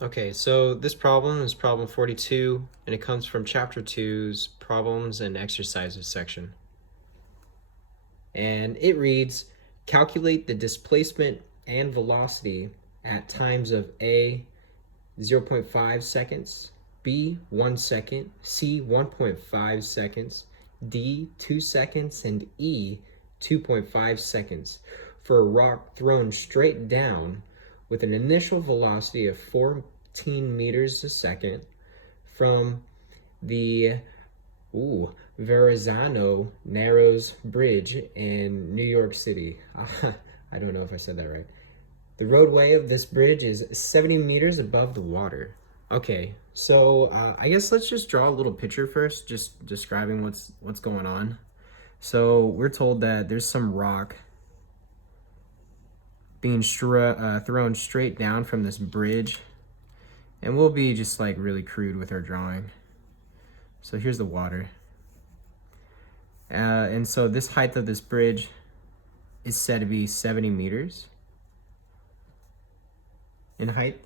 Okay, so this problem is problem 42, and it comes from chapter 2's problems and exercises section. And it reads, calculate the displacement and velocity at times of A, 0.5 seconds, B, 1 second, C, 1.5 seconds, D, 2 seconds, and E, 2.5 seconds for a rock thrown straight down with an initial velocity of 14 meters a second from the Verrazano Narrows Bridge in New York City. I don't know if I said that right. The roadway of this bridge is 70 meters above the water. Okay, so I guess let's just draw a little picture first, just describing what's going on. So we're told that there's some rock being thrown straight down from this bridge, and we'll be just like really crude with our drawing. So here's the water. And so this height of this bridge is said to be 70 meters in height.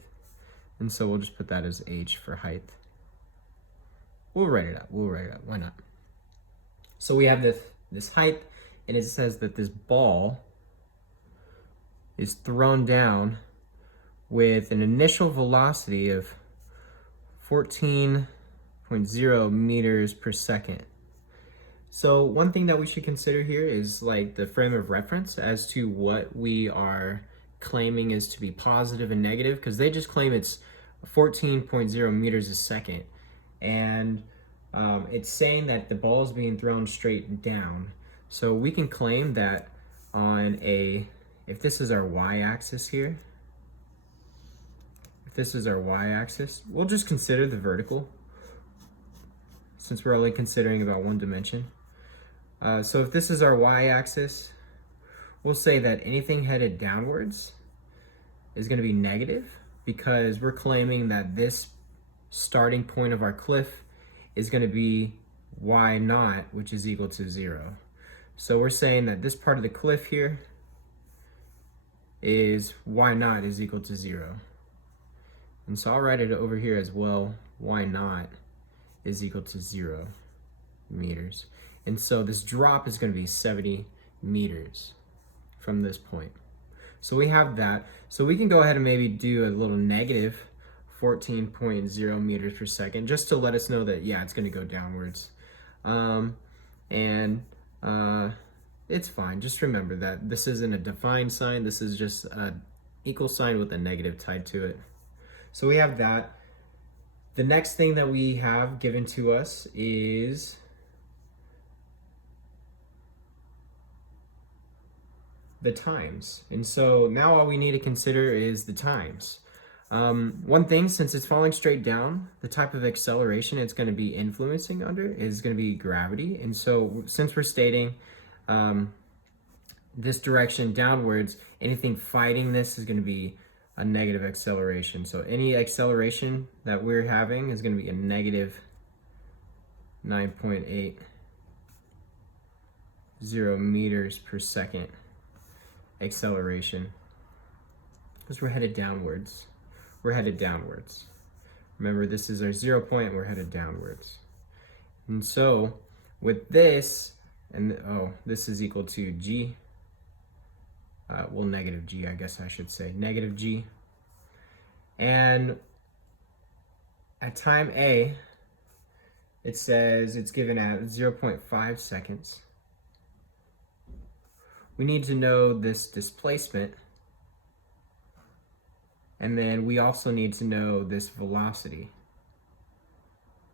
And so we'll just put that as h for height. We'll write it out. Why not? So we have this height, and it says that this ball is thrown down with an initial velocity of 14.0 meters per second. So one thing that we should consider here is like the frame of reference as to what we are claiming is to be positive and negative, because they just claim it's 14.0 meters a second. And it's saying that the ball is being thrown straight down. So we can claim that on if this is our y-axis here, if this is our y-axis, we'll just consider the vertical since we're only considering about one dimension. So if this is our y-axis, we'll say that anything headed downwards is going to be negative because we're claiming that this starting point of our cliff is going to be y naught, which is equal to 0. So we're saying that this part of the cliff here is y naught is equal to 0. And so I'll write it over here as well. Y naught is equal to 0 meters. And so this drop is going to be 70 meters from this point. So we have that. So we can go ahead and maybe do a little negative 14.0 meters per second just to let us know that, yeah, it's going to go downwards. It's fine. Just remember that this isn't a defined sign. This is just an equal sign with a negative tied to it. So we have that. The next thing that we have given to us is the times. And so now all we need to consider is the times. One thing, since it's falling straight down, the type of acceleration it's going to be influencing under is going to be gravity. And so since we're stating this direction downwards, anything fighting this is going to be a negative acceleration. So any acceleration that we're having is going to be a negative 9.80 meters per second acceleration, because we're headed downwards. Remember, this is our 0 point, we're headed downwards. And so with this, and this is equal to g, well, negative g, I guess I should say, negative g. And at time A, it says it's given at 0.5 seconds. We need to know this displacement, and then we also need to know this velocity,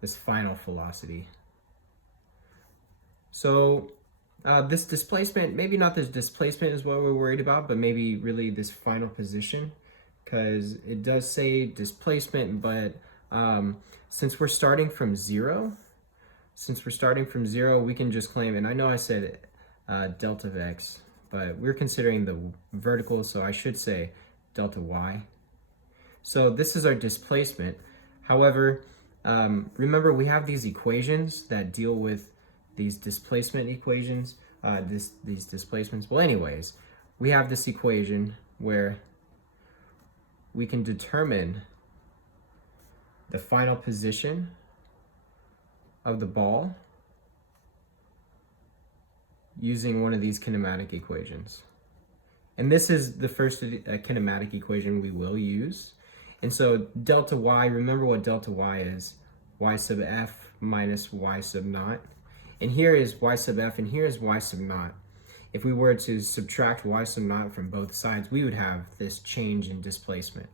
this final velocity. So this displacement, maybe not this displacement is what we're worried about, but maybe really this final position, because it does say displacement, but since we're starting from zero, we can just claim, and I know I said delta of x, but we're considering the vertical, so I should say delta y. So this is our displacement. However, remember we have these equations that deal with these displacement equations, these displacements. Well, anyways, we have this equation where we can determine the final position of the ball using one of these kinematic equations. And this is the first kinematic equation we will use. And so delta y, remember what delta y is. Y sub f minus y sub naught. And here is y sub f and here is y sub naught. If we were to subtract y sub naught from both sides, we would have this change in displacement.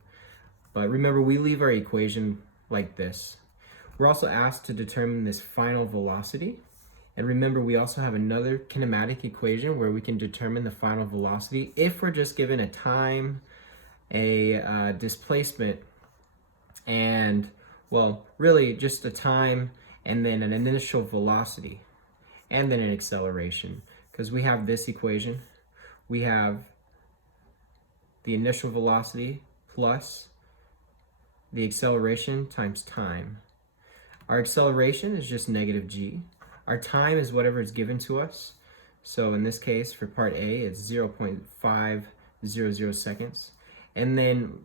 But remember, we leave our equation like this. We're also asked to determine this final velocity. And remember, we also have another kinematic equation where we can determine the final velocity if we're just given a time, a displacement, and, well, really just a time and then an initial velocity and then an acceleration. Because we have this equation. We have the initial velocity plus the acceleration times time. Our acceleration is just negative g. Our time is whatever is given to us. So in this case, for part A, it's 0.500 seconds. And then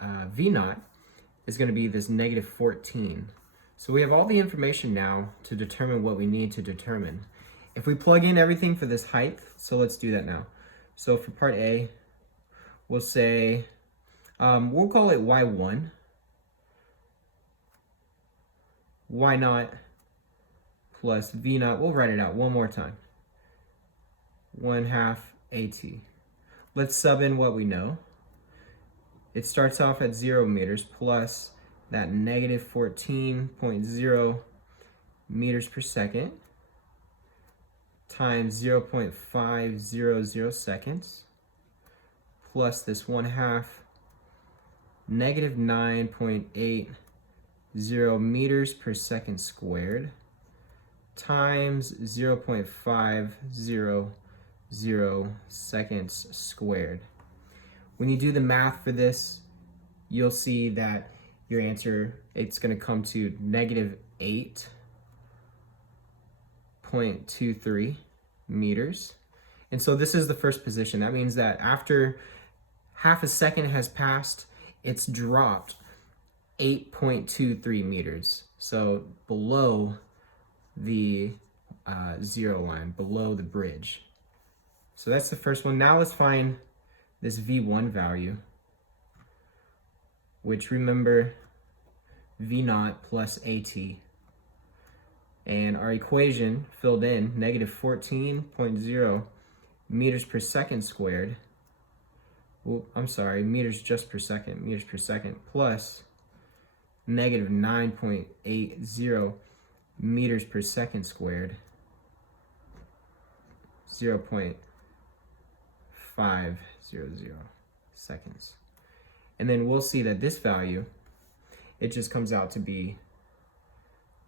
V naught is going to be this negative 14. So we have all the information now to determine what we need to determine. If we plug in everything for this height, so let's do that now. So for part A, we'll say, we'll call it Y1. Y naught plus V naught, we'll write it out one more time. 1/2 AT. Let's sub in what we know. It starts off at 0 meters plus that negative 14.0 meters per second times 0.500 seconds plus this 1/2 negative 9.80 meters per second squared times 0.500 seconds squared. When you do the math for this, you'll see that your answer, it's going to come to negative 8.23 meters. And so this is the first position. That means that after half a second has passed, it's dropped 8.23 meters. So below the zero line, below the bridge. So that's the first one. Now let's find this V1 value, which remember V naught plus AT. And our equation filled in, negative 14.0 meters per second squared. Oh, I'm sorry, meters just per second, meters per second, plus negative 9.80 meters per second squared, 0.500 seconds. And then we'll see that this value, it just comes out to be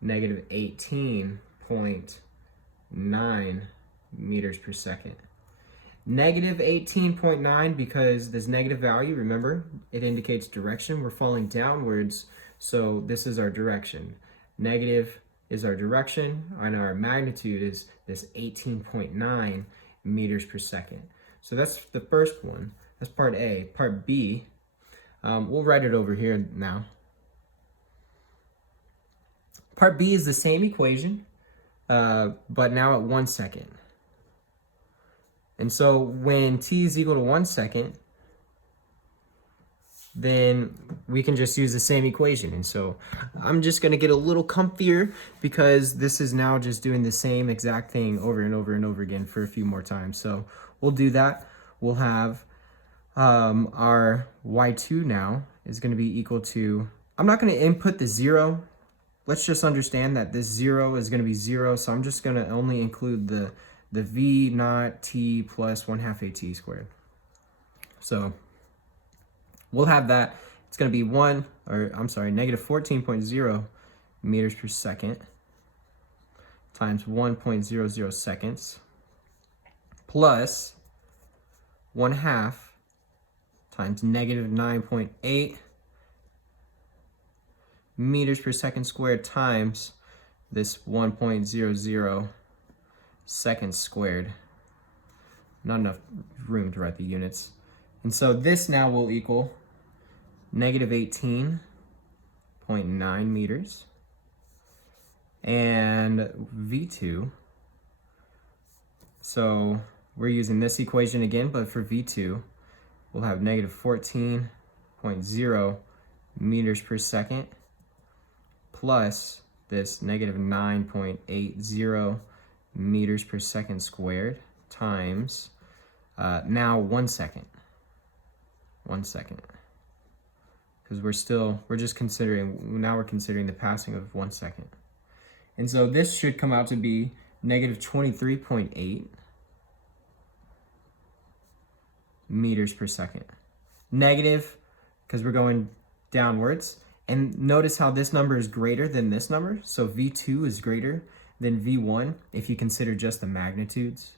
negative 18.9 meters per second. Negative 18.9 because this negative value, remember, it indicates direction. We're falling downwards, so this is our direction. Negative is our direction, and our magnitude is this 18.9 meters per second. So that's the first one. That's part A. Part B, we'll write it over here now. Part B is the same equation, but now at 1 second. And so when t is equal to 1 second, then we can just use the same equation. And so I'm just gonna get a little comfier because this is now just doing the same exact thing over and over and over again for a few more times. So we'll do that. We'll have our y2 now is gonna be equal to, I'm not gonna input the 0. Let's just understand that this 0 is gonna be 0. So I'm just gonna only include the v naught t plus 1/2 AT squared. So we'll have that. It's going to be negative 14.0 meters per second times 1.00 seconds plus 1/2 times negative 9.8 meters per second squared times this 1.00 seconds squared. Not enough room to write the units. And so this now will equal negative 18.9 0.9 meters. And V2, so we're using this equation again, but for V2, we'll have negative 14.0 meters per second plus this negative 9.80 meters per second squared times now 1 second. 1 second. Because we're just considering, now we're considering the passing of 1 second. And so this should come out to be negative 23.8 meters per second. Negative, because we're going downwards. And notice how this number is greater than this number. So V2 is greater than V1 if you consider just the magnitudes.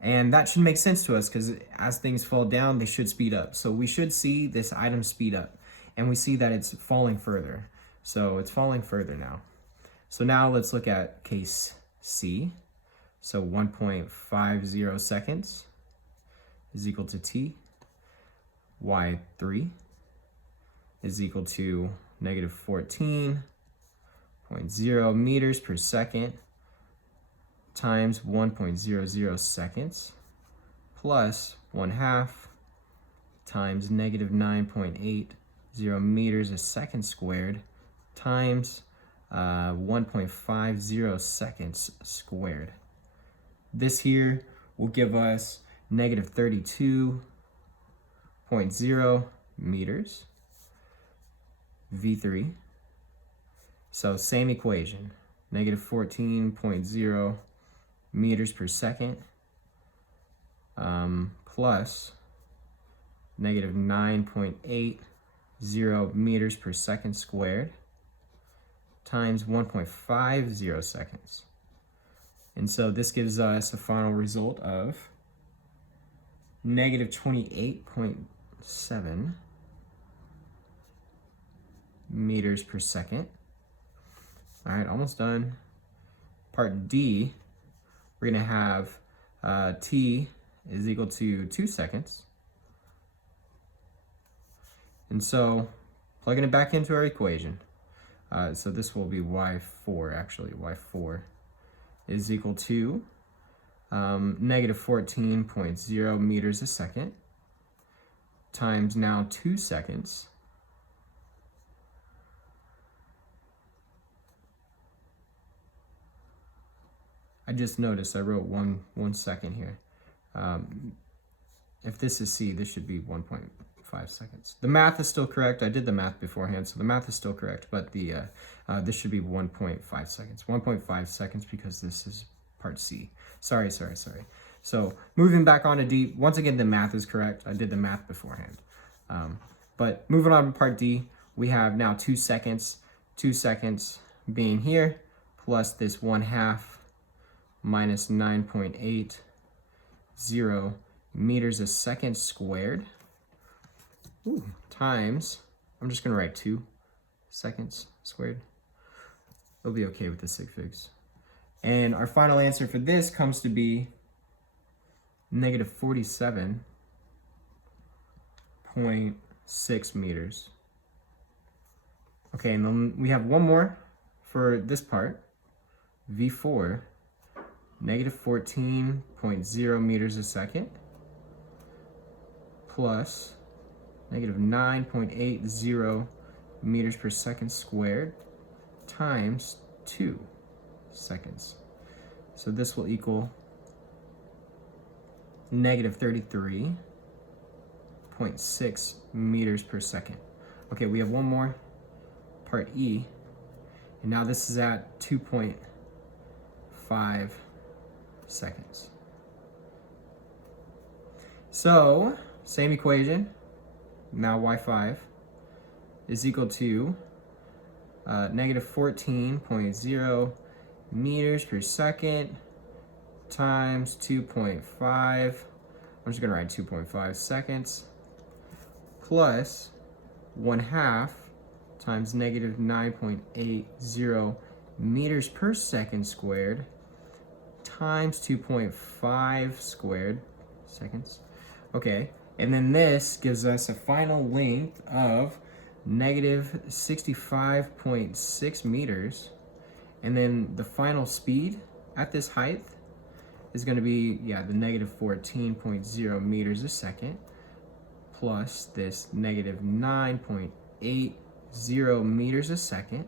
And that should make sense to us because as things fall down, they should speed up. So we should see this item speed up. And we see that it's falling further. So it's falling further now. So now let's look at case C. So 1.50 seconds is equal to t. Y3 is equal to negative 14.0 meters per second times 1.00 seconds plus 1/2 times negative 9.80 meters a second squared times 1.50 seconds squared. This here will give us negative 32.0 meters. V3. So same equation, negative 14.0 meters per second plus negative 9.80 meters per second squared times 1.50 seconds. And so this gives us a final result of negative 28.7 meters per second. All right, almost done. Part D, we're gonna have t is equal to 2 seconds. And so plugging it back into our equation. So this will be y4 actually. Y4 is equal to negative 14.0 meters a second times now 2 seconds I just noticed I wrote one second here. If this is C, this should be 1.5 seconds. The math is still correct. I did the math beforehand, so the math is still correct, but the this should be 1.5 seconds. 1.5 seconds because this is part C. Sorry. So moving back on to D, once again, the math is correct. I did the math beforehand. But moving on to part D, we have now 2 seconds. 2 seconds being here, plus this 1/2 minus 9.80 meters a second squared. Times, I'm just gonna write 2 seconds squared. It'll be okay with the sig figs. And our final answer for this comes to be negative 47.6 meters. Okay, and then we have one more for this part. V4, negative 14.0 meters a second plus negative 9.80 meters per second squared times 2 seconds. So this will equal negative 33.6 meters per second. Okay, we have one more, part E, and now this is at 2.5 seconds. So, same equation, now y5 is equal to negative 14.0 meters per second times 2.5, I'm just gonna write 2.5 seconds, plus 1/2 times negative 9.80 meters per second squared times 2.5 squared seconds. Okay, and then this gives us a final length of negative 65.6 meters. And then the final speed at this height is going to be, the negative 14.0 meters a second plus this negative 9.80 meters a second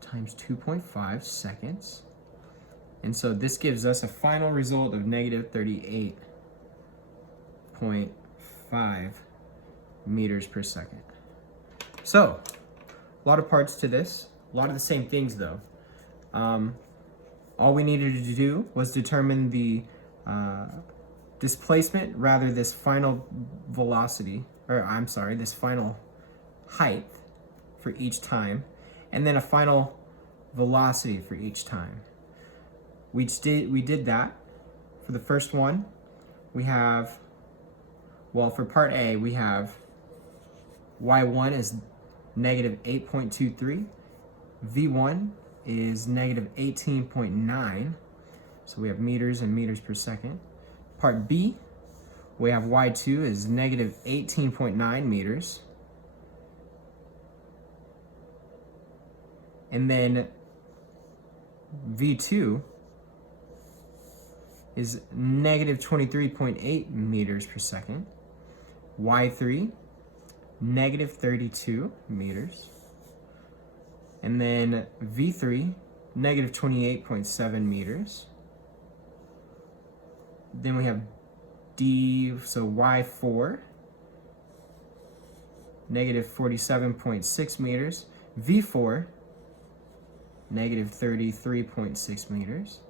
times 2.5 seconds. And so this gives us a final result of negative 38.5 meters per second. So, a lot of parts to this, a lot of the same things though. All we needed to do was determine the displacement, rather this final velocity, this final height for each time, and then a final velocity for each time. We did that. For the first one, we have, for part A, we have y1 is negative 8.23, v1 is negative 18.9, so we have meters and meters per second. Part B, we have y2 is negative 18.9 meters. And then v2 is negative 23.8 meters per second. Y3, negative 32 meters. And then V3, negative 28.7 meters. Then we have Y4, negative 47.6 meters. V4, negative 33.6 meters.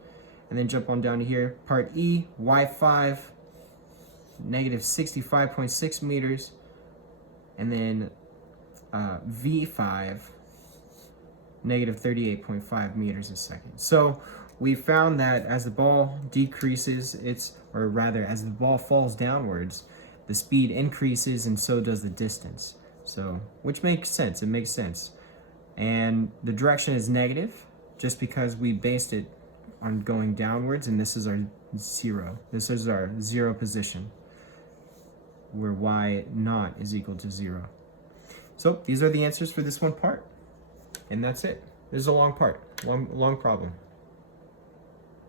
And then jump on down to here, part E, Y5, negative 65.6 meters. And then V5, negative 38.5 meters a second. So we found that as the ball decreases, as the ball falls downwards, the speed increases and so does the distance. So, which makes sense, it makes sense. And the direction is negative just because we based it on going downwards, and this is our zero. This is our zero position where y naught is equal to 0. So these are the answers for this one part. And that's it. This is a long part, long problem.